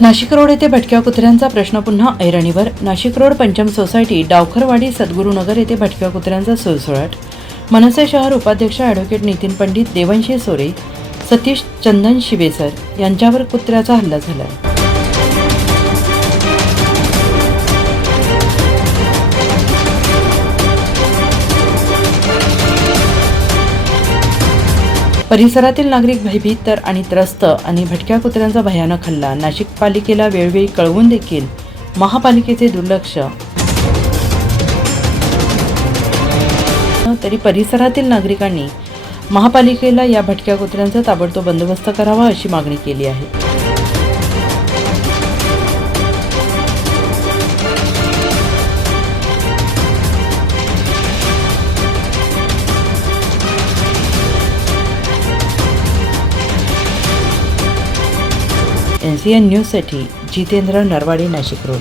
Nashik road येथे भटक्या कुत्र्यांचा प्रश्न पुन्हा ऐरणीवर. नाशिक रोड पंचम सोसायटी डावखरवाडी सद्गुरुनगर येथे भटक्या कुत्र्यांचा सुळसुळाट. मनसे शहर उपाध्यक्ष ॲडव्होकेट नितीन पंडित देवंशी सोरे सतीश चंदन शिवेसर यांच्यावर कुत्र्याचा हल्ला झाला परिसरातील नागरिक भयभीत तर आणि त्रस्त आणि भटक्या कुत्र्यांचा भयानक हल्ला. नाशिक पालिकेला वेळोवेळी कळवून देखील महापालिकेचे दुर्लक्ष. तरी परिसरातील नागरिकांनी महापालिकेला या भटक्या कुत्र्यांचा ताबडतोब बंदोबस्त करावा अशी मागणी केली आहे. एन सी एन न्यूजसाठी जितेंद्र नरवाडे नाशिक रोड